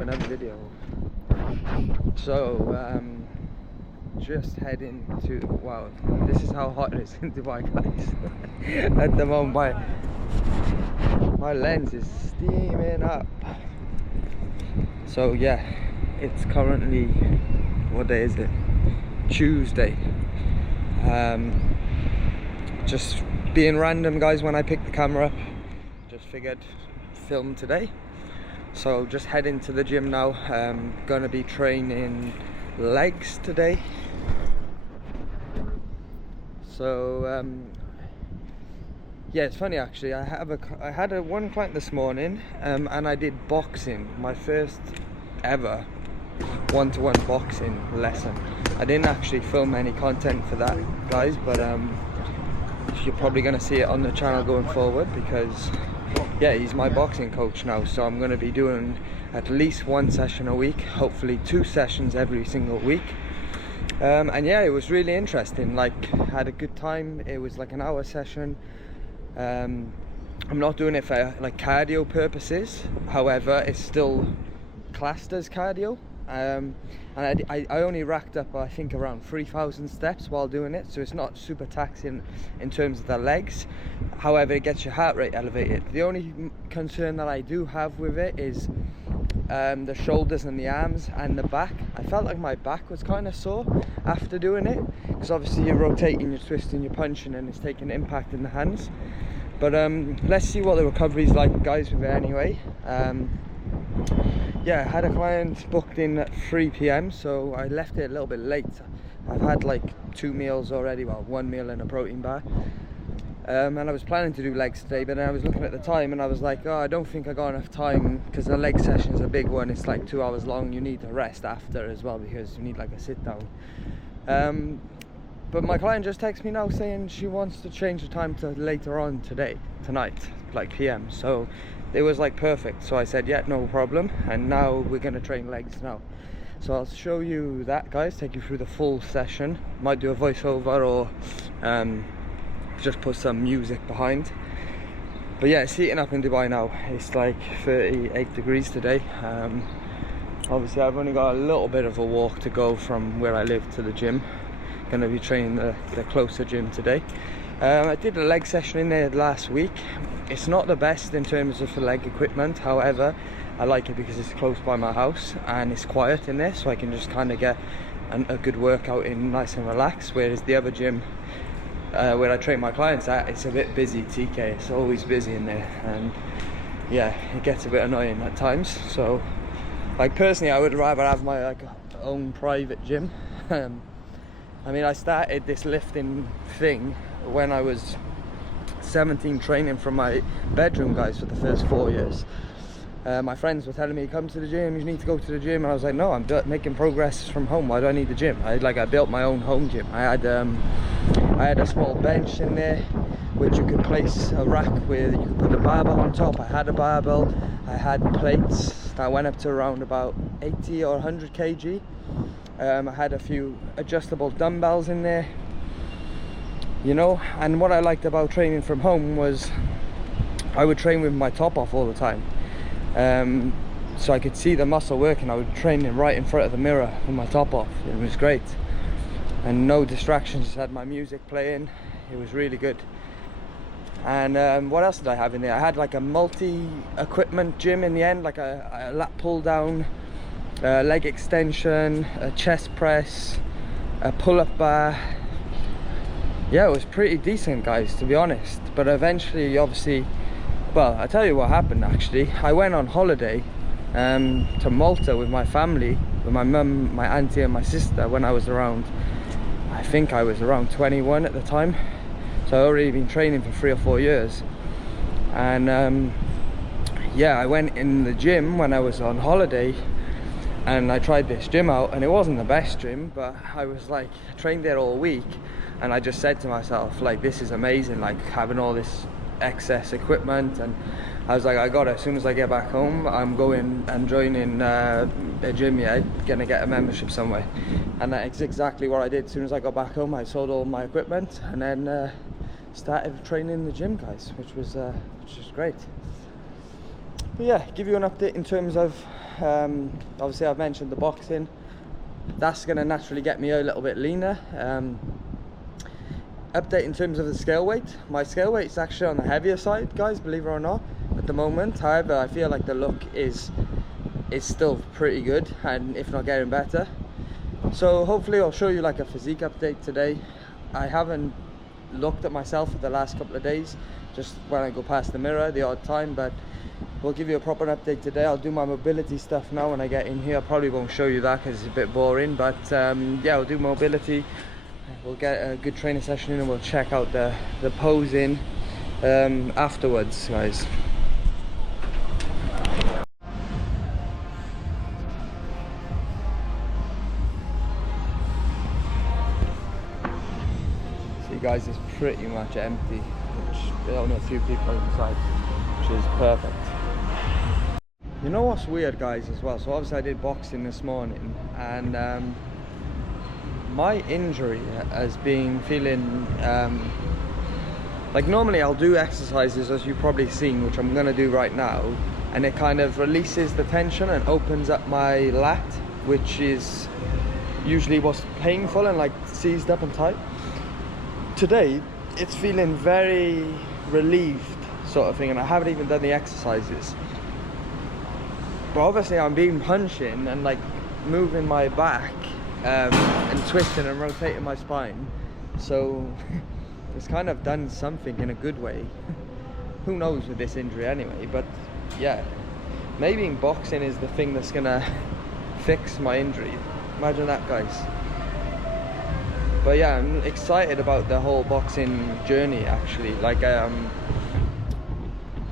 another video. So just heading to, wow, this is how hot it is in Dubai, guys. At the moment my lens is steaming up. So yeah, it's currently, what day is it? Tuesday. Just being random, guys, when I picked the camera up, just figured film today. So just heading to the gym now. Gonna be training legs today. So yeah, it's funny actually. I had one client this morning, and I did boxing, my first ever one-to-one boxing lesson. I didn't actually film any content for that, guys, but you're probably going to see it on the channel going forward, because yeah, he's my boxing coach now. So I'm going to be doing at least one session a week, hopefully 2 sessions every single week. And yeah, it was really interesting. Like, had a good time. It was like an hour session. I'm not doing it for like cardio purposes, however it's still classed as cardio. And I only racked up, I think, around 3,000 steps while doing it, so it's not super taxing in terms of the legs. However, it gets your heart rate elevated. The only concern that I do have with it is the shoulders and the arms and the back. I felt like my back was kind of sore after doing it, because obviously you're rotating, you're twisting, you're punching, and it's taking impact in the hands. But let's see what the recovery's like, guys, with it anyway. Yeah, I had a client booked in at 3 PM, so I left it a little bit late. I've had like 2 meals already, well, 1 meal and a protein bar. And I was planning to do legs today, but then I was looking at the time and I was like, oh, I don't think I got enough time, because the leg session is a big one. It's like 2 hours long. You need to rest after as well, because you need like a sit down. But my client just texted me now saying she wants to change the time to later on tonight, like PM. So it was like perfect. So I said, yeah, no problem. And now we're gonna train legs now. So I'll show you that, guys, take you through the full session. Might do a voiceover or just put some music behind. But yeah, it's heating up in Dubai now. It's like 38 degrees today. Obviously I've only got a little bit of a walk to go from where I live to the gym. Gonna be training the closer gym today. I did a leg session in there last week. It's not the best in terms of the leg equipment, however I like it because it's close by my house and it's quiet in there, so I can just kind of get a good workout in, nice and relaxed. Whereas the other gym where I train my clients at, it's a bit busy. TK, it's always busy in there, and yeah, it gets a bit annoying at times. So like personally, I would rather have my like own private gym. I mean, I started this lifting thing when I was 17, training from my bedroom, guys, for the first 4 years. My friends were telling me, come to the gym, you need to go to the gym, and I was like, no, I'm making progress from home. Why do I need the gym? I built my own home gym. I had a small bench in there which you could place a rack with. You could put a barbell on top. I had a barbell. I had plates that went up to around about 80 or 100 kg. I had a few adjustable dumbbells in there, you know. And what I liked about training from home was I would train with my top off all the time, so I could see the muscle working. I would train right in front of the mirror with my top off. It was great, and no distractions. Just had my music playing. It was really good. And what else did I have in there? I had like a multi-equipment gym in the end, like a lat pull down, leg extension, a chest press, a pull-up bar. Yeah, it was pretty decent, guys, to be honest. But eventually, obviously, well, I'll tell you what happened actually. I went on holiday to Malta with my family, with my mum, my auntie and my sister, when I was around, I think I was around 21 at the time. So I'd already been training for 3 or 4 years. And yeah, I went in the gym when I was on holiday, and I tried this gym out, and it wasn't the best gym, but I was like, trained there all week, and I just said to myself, like, this is amazing, like having all this excess equipment. And I was like, I got it. As soon as I get back home, I'm going and joining a gym. Yeah, gonna get a membership somewhere. And that's exactly what I did. As soon as I got back home, I sold all my equipment and then started training in the gym, guys, which was great. But yeah, give you an update in terms of Obviously I've mentioned the boxing. That's going to naturally get me a little bit leaner. Update in terms of the scale weight. My scale weight is actually on the heavier side, guys, believe it or not, at the moment. However, I feel like the look is still pretty good, and if not getting better. So hopefully I'll show you like a physique update today. I haven't looked at myself for the last couple of days, just when I go past the mirror the odd time, but we'll give you a proper update today. I'll do my mobility stuff now when I get in here. I probably won't show you that because it's a bit boring, but yeah, we'll do mobility. We'll get a good training session in and we'll check out the posing afterwards, guys. See guys, it's pretty much empty, which there are only a few people inside, which is perfect. You know what's weird, guys, as well? So obviously I did boxing this morning, and my injury has been feeling like normally I'll do exercises, as you've probably seen, which I'm going to do right now, and it kind of releases the tension and opens up my lat, which is usually what's painful and like seized up and tight. Today it's feeling very relieved sort of thing, and I haven't even done the exercises, but obviously I'm being punching and like moving my back and twisting and rotating my spine, so it's kind of done something in a good way. Who knows with this injury anyway, but yeah, maybe boxing is the thing that's gonna fix my injury. Imagine that, guys. But yeah, I'm excited about the whole boxing journey actually. Like I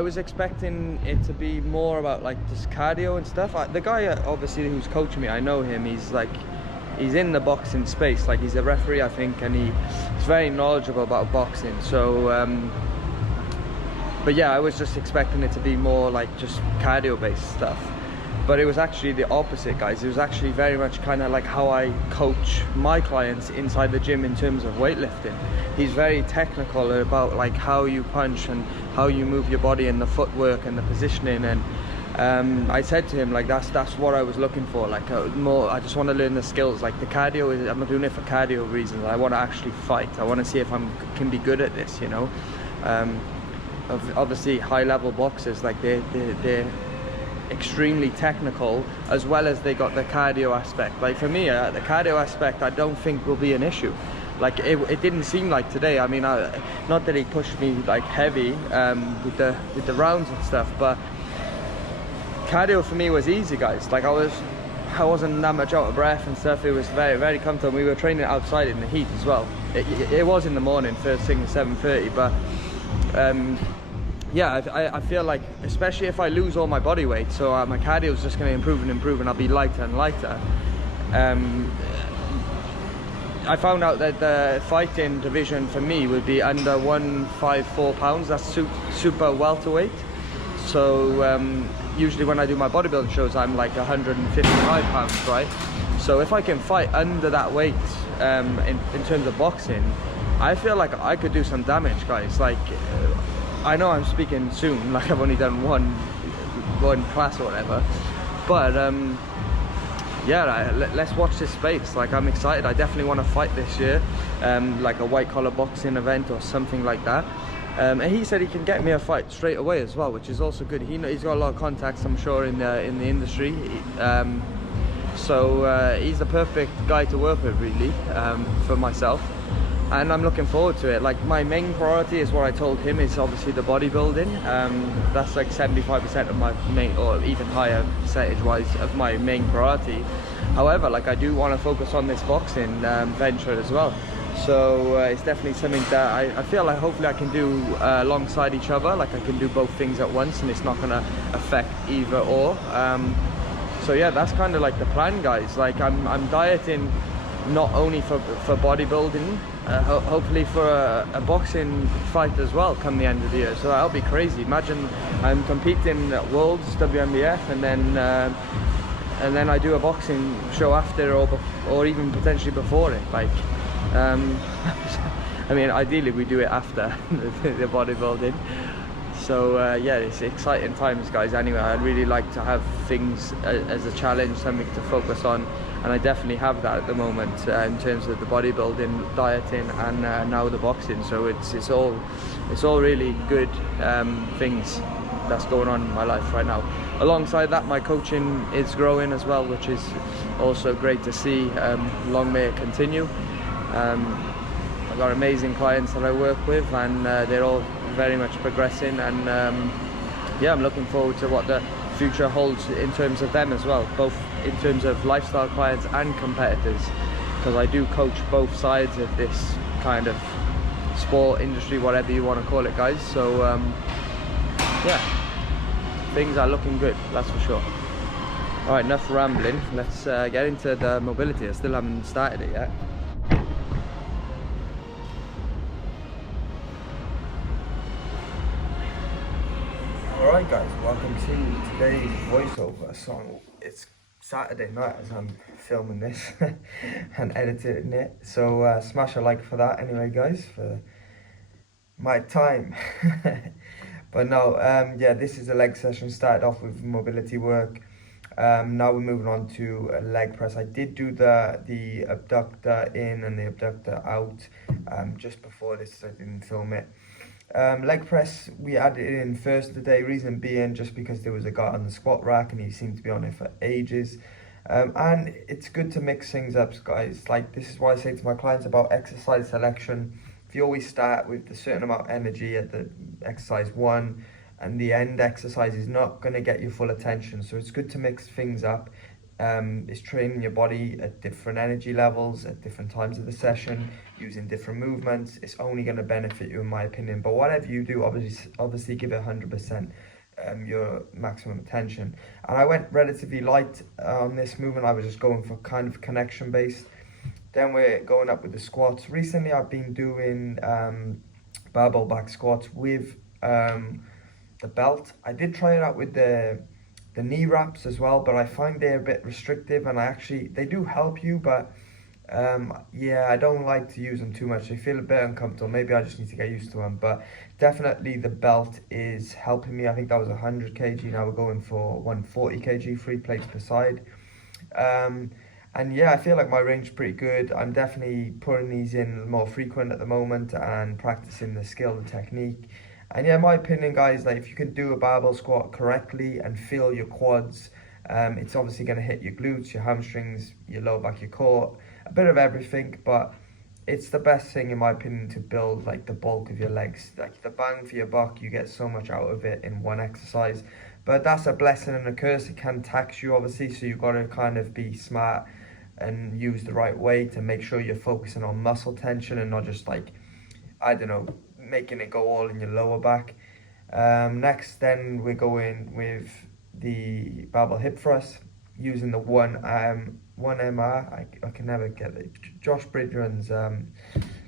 was expecting it to be more about like just cardio and stuff. The guy obviously who's coaching me, I know him. He's in the boxing space, like he's a referee, I think, and he's very knowledgeable about boxing. So but yeah, I was just expecting it to be more like just cardio based stuff, but it was actually the opposite, guys. It was actually very much kind of like how I coach my clients inside the gym in terms of weightlifting. He's very technical about like how you punch and how you move your body and the footwork and the positioning, and I said to him like that's what I was looking for, like more, I just want to learn the skills. Like the cardio is, I'm not doing it for cardio reasons. I want to actually fight. I want to see if I can be good at this, you know. Obviously high level boxers, like they're extremely technical, as well as they got the cardio aspect. Like for me, the cardio aspect I don't think will be an issue. Like it didn't seem like today. I mean, not that he pushed me like heavy with the rounds and stuff, but cardio for me was easy, guys. Like I wasn't that much out of breath and stuff. It was very, very comfortable. We were training outside in the heat as well. It was in the morning, first thing at 7:30, but yeah, I feel like, especially if I lose all my body weight, so my cardio is just going to improve and improve, and I'll be lighter and lighter. I found out that the fighting division for me would be under 154 pounds. That's super welterweight. So usually when I do my bodybuilding shows, I'm like 155 pounds, right? So if I can fight under that weight in terms of boxing, I feel like I could do some damage, guys. Like I know I'm speaking soon, like I've only done one class or whatever, but yeah, let's watch this space. Like I'm excited. I definitely want to fight this year, like a white collar boxing event or something like that. And he said he can get me a fight straight away as well, which is also good. He's got a lot of contacts, I'm sure, in the industry. So he's the perfect guy to work with, really, for myself. And I'm looking forward to it. Like my main priority is what I told him is obviously the bodybuilding. That's like 75% of my main, or even higher percentage-wise, of my main priority. However, like I do want to focus on this boxing venture as well. So it's definitely something that I feel like hopefully I can do alongside each other. Like I can do both things at once, and it's not going to affect either or. So yeah, that's kind of like the plan, guys. Like I'm dieting not only for bodybuilding, hopefully for a boxing fight as well come the end of the year. So that'll be crazy. Imagine I'm competing at Worlds, WMBF, and then I do a boxing show after, or even potentially before it. Like I mean, ideally we do it after the bodybuilding. So yeah, it's exciting times, guys. Anyway, I'd really like to have things as a challenge, something to focus on, and I definitely have that at the moment in terms of the bodybuilding, dieting, and now the boxing. So it's all really good things that's going on in my life right now. Alongside that, my coaching is growing as well, which is also great to see. Long may it continue. I've got amazing clients that I work with, and they're all very much progressing, and yeah, I'm looking forward to what the future holds in terms of them as well, both in terms of lifestyle clients and competitors, because I do coach both sides of this kind of sport industry, whatever you want to call it, guys. So yeah, things are looking good, that's for sure. All right, enough rambling, let's get into the mobility. I still haven't started it yet. Alright guys, welcome to today's voiceover song. It's Saturday night as I'm filming this and editing it, so smash a like for that anyway, guys, for my time. But no, yeah, this is a leg session. Started off with mobility work. Now we're moving on to a leg press. I did do the abductor in and the abductor out just before this, so I didn't film it. Leg press, we added it in first today, reason being just because there was a guy on the squat rack and he seemed to be on it for ages. And it's good to mix things up, guys. Like, this is why I say to my clients about exercise selection. If you always start with a certain amount of energy at the exercise one, and the end exercise is not going to get your full attention, so it's good to mix things up. It's training your body at different energy levels at different times of the session, using different movements. It's only going to benefit you, in my opinion. But whatever you do, obviously give it 100%, your maximum attention. And I went relatively light on this movement. I was just going for kind of connection based. Then we're going up with the squats. Recently I've been doing barbell back squats with the belt. I did try it out with the knee wraps as well, but I find they're a bit restrictive, and they do help you, but yeah, I don't like to use them too much. They feel a bit uncomfortable. Maybe I just need to get used to them, but definitely the belt is helping me. I think that was 100 kg. Now we're going for 140 kg, 3 plates per side. And yeah, I feel like my range is pretty good. I'm definitely putting these in more frequent at the moment and practicing the skill and technique. And yeah, in my opinion, guys, like, if you can do a barbell squat correctly and feel your quads, it's obviously going to hit your glutes, your hamstrings, your lower back, your core, a bit of everything. But it's the best thing, in my opinion, to build like the bulk of your legs. Like, the bang for your buck, you get so much out of it in one exercise. But that's a blessing and a curse. It can tax you, obviously, so you've got to kind of be smart and use the right way to make sure you're focusing on muscle tension and not just, like, I don't know, making it go all in your lower back. Next, then we're going with the barbell hip thrust using the 1MR. I can never get it. Josh Bridgman's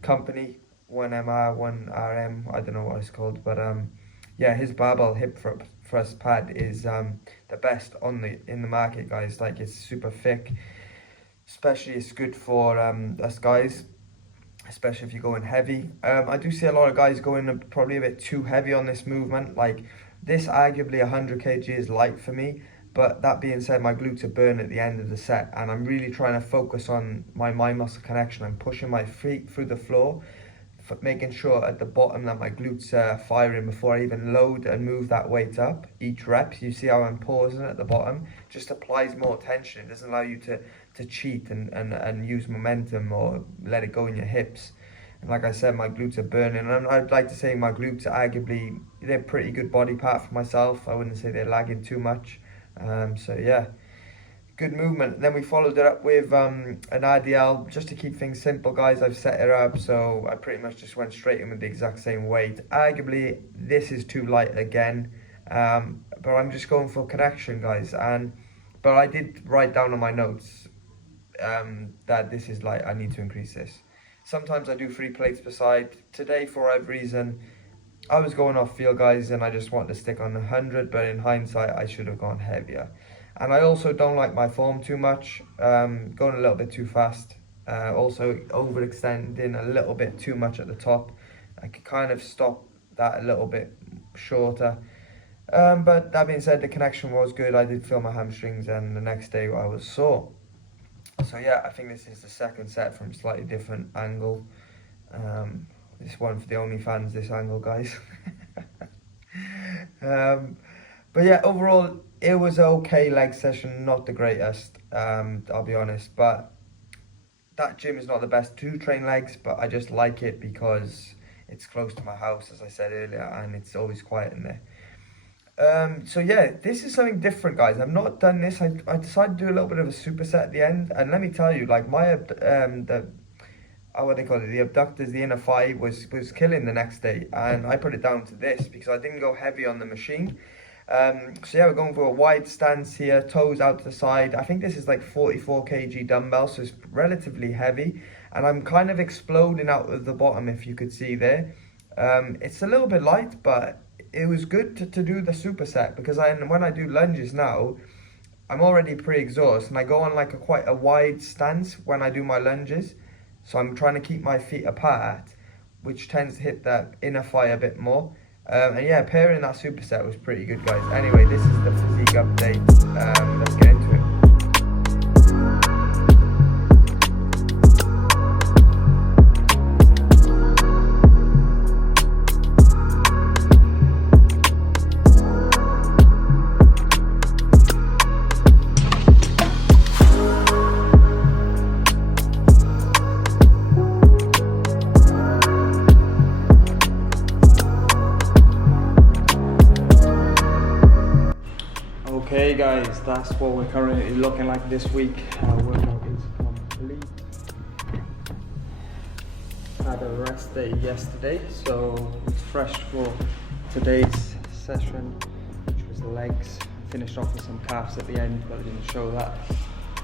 company, 1MR, 1RM. I don't know what it's called, but yeah, his barbell hip thrust pad is the best in the market, guys. Like, it's super thick. Especially, it's good for us guys, especially if you're going heavy. I do see a lot of guys going probably a bit too heavy on this movement. Like, this, arguably 100 kg is light for me, but that being said, my glutes are burning at the end of the set, and I'm really trying to focus on my mind muscle connection. I'm pushing my feet through the floor, making sure at the bottom that my glutes are firing before I even load and move that weight up. Each rep, you see how I'm pausing at the bottom, just applies more tension. It doesn't allow you to cheat and use momentum or let it go in your hips. And like I said, my glutes are burning, and I'd like to say my glutes are arguably, they're a pretty good body part for myself. I wouldn't say they're lagging too much. So yeah, good movement. Then we followed it up with an RDL, just to keep things simple, guys. I've set it up, so I pretty much just went straight in with the exact same weight. Arguably, this is too light again, but I'm just going for connection, guys. But I did write down on my notes that this is light. I need to increase this. Sometimes I do 3 plates per side. Today, for whatever reason, I was going off feel, guys, and I just wanted to stick on 100, but in hindsight, I should have gone heavier. And I also don't like my form too much, going a little bit too fast, also overextending a little bit too much at the top. I could kind of stop that a little bit shorter. But that being said, the connection was good. I did feel my hamstrings, and the next day I was sore. So yeah, I think this is the second set from a slightly different angle. This one for the OnlyFans, this angle, guys. um, but yeah, overall, it was an okay leg session, not the greatest, I'll be honest. But that gym is not the best to train legs, but I just like it because it's close to my house, as I said earlier, and it's always quiet in there. So yeah, this is something different, guys. I've not done this. I decided to do a little bit of a superset at the end, and let me tell you, like my what they call it, the abductors, the inner thigh was killing the next day, and I put it down to this because I didn't go heavy on the machine. So yeah, we're going for a wide stance here, toes out to the side. I think this is like 44 kg dumbbell, so it's relatively heavy, and I'm kind of exploding out of the bottom, if you could see there. It's a little bit light, but it was good to do the superset because when I do lunges now, I'm already pretty exhausted, and I go on like quite a wide stance when I do my lunges. So I'm trying to keep my feet apart, which tends to hit that inner thigh a bit more. And yeah, pairing that superset was pretty good, guys. Anyway, this is the physique update. Let's get into it. Okay guys, that's what we're currently looking like this week. Our workout is complete. Had a rest day yesterday, so it's fresh for today's session, which was legs. Finished off with some calves at the end, but I didn't show that.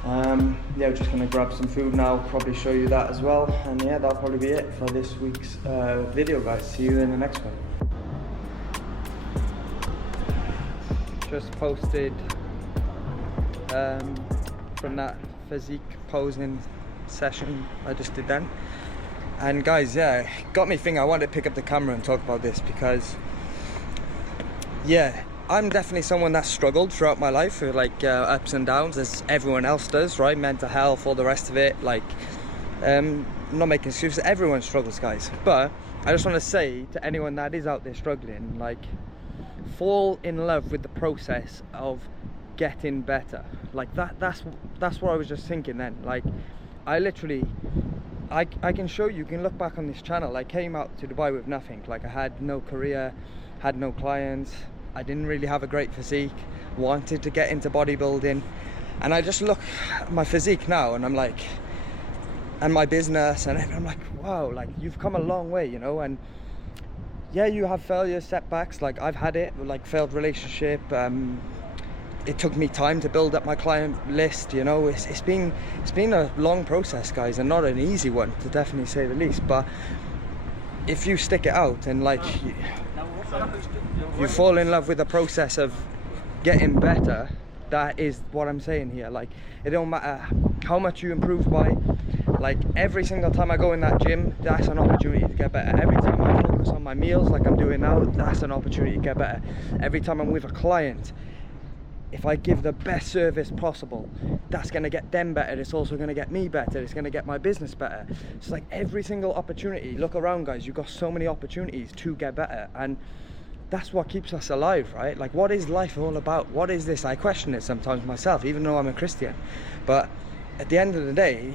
Yeah, we're just gonna grab some food now, probably show you that as well. And yeah, that'll probably be it for this week's video, guys. See you in the next one. Just posted from that physique posing session I just did then, and guys, yeah, got me thinking. I wanted to pick up the camera and talk about this because yeah, I'm definitely someone that struggled throughout my life with like ups and downs, as everyone else does, right? Mental health, all the rest of it. Like I'm not making excuses, everyone struggles, guys, but I just want to say to anyone that is out there struggling, like, fall in love with the process of getting better. Like that's what I was just thinking then. Like I literally, I can show you, can look back on this channel. I came out to Dubai with nothing. Like I had no career, had no clients, I didn't really have a great physique, wanted to get into bodybuilding, and I just look at my physique now and I'm like, and my business, and I'm like, wow, like you've come a long way, you know. And yeah, you have failures, setbacks, like I've had it, like failed relationship. It took me time to build up my client list, you know. It's been a long process, guys, and not an easy one, to definitely say the least. But if you stick it out and like you fall in love with the process of getting better, that is what I'm saying here. Like it don't matter how much you improve by. Like every single time I go in that gym, that's an opportunity to get better. Every time I focus on my meals like I'm doing now, that's an opportunity to get better. Every time I'm with a client, if I give the best service possible, that's going to get them better. It's also going to get me better. It's going to get my business better. It's like every single opportunity. Look around, guys, you've got so many opportunities to get better, and that's what keeps us alive, right? Like, what is life all about? What is this? I question it sometimes myself, even though I'm a Christian. But at the end of the day,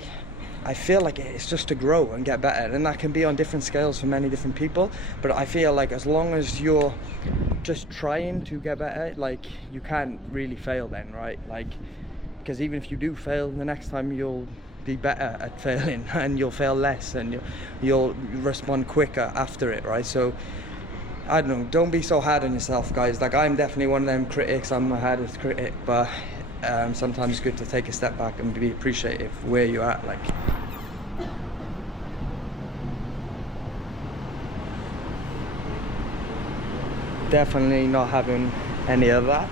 I feel like it's just to grow and get better, and that can be on different scales for many different people. But I feel like as long as you're just trying to get better, like you can't really fail then, right? Like, because even if you do fail, the next time you'll be better at failing, and you'll fail less, and you'll respond quicker after it, right? So I don't know, don't be so hard on yourself, guys. Like I'm definitely one of them critics. I'm my hardest critic, but sometimes it's good to take a step back and be appreciative where you're at. Like, definitely not having any of that.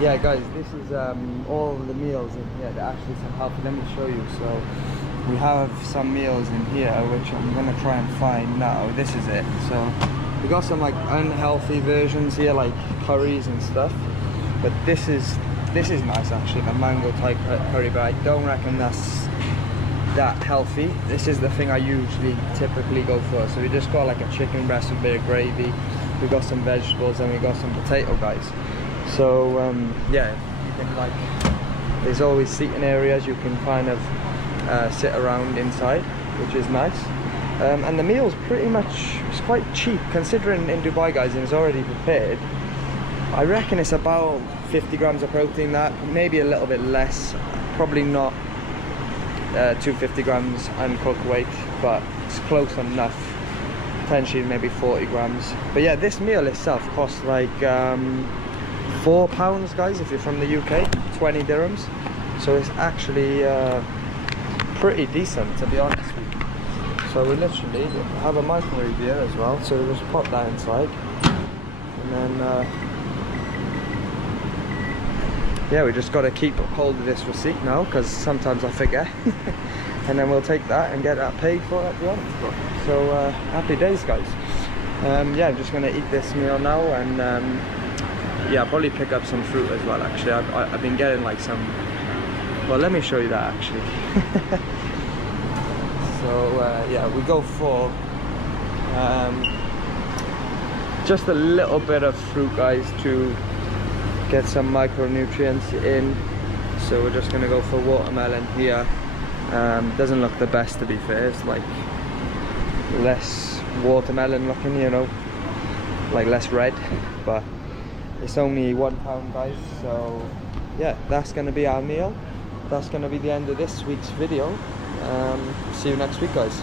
Yeah, guys, this is all the meals in here. They're actually some healthy. Let me show you. So we have some meals in here which I'm gonna try and find now. This is it. So We got some like unhealthy versions here, like curries and stuff, but this is nice actually, the mango type curry, but I don't reckon that's that healthy. This is the thing I usually typically go for. So we just got like a chicken breast with a bit of gravy, we got some vegetables, and we got some potato, guys. So yeah, you can like, there's always seating areas, you can kind of sit around inside, which is nice. And the meal's pretty much, it's quite cheap considering in Dubai, guys, and it's already prepared. I reckon it's about 50 grams of protein, that maybe a little bit less, probably not 250 grams uncooked weight, but it's close enough, potentially maybe 40 grams. But yeah, this meal itself costs like £4, guys, if you're from the UK, 20 dirhams. So it's actually pretty decent, to be honest with you. So we literally have a microwave here as well, so we just pop that inside, and then yeah, we just got to keep hold of this receipt now, because sometimes I forget. And then we'll take that and get that paid for at the end. So happy days, guys. Yeah, I'm just going to eat this meal now, and yeah, I'll probably pick up some fruit as well. Actually, I've been getting like some, well, let me show you that actually. So yeah, we go for just a little bit of fruit, guys, to get some micronutrients in. So we're just going to go for watermelon here. Doesn't look the best, to be fair. It's like less watermelon looking, you know, like less red, but it's only £1, guys. So yeah, that's going to be our meal. That's going to be the end of this week's video. See you next week, guys.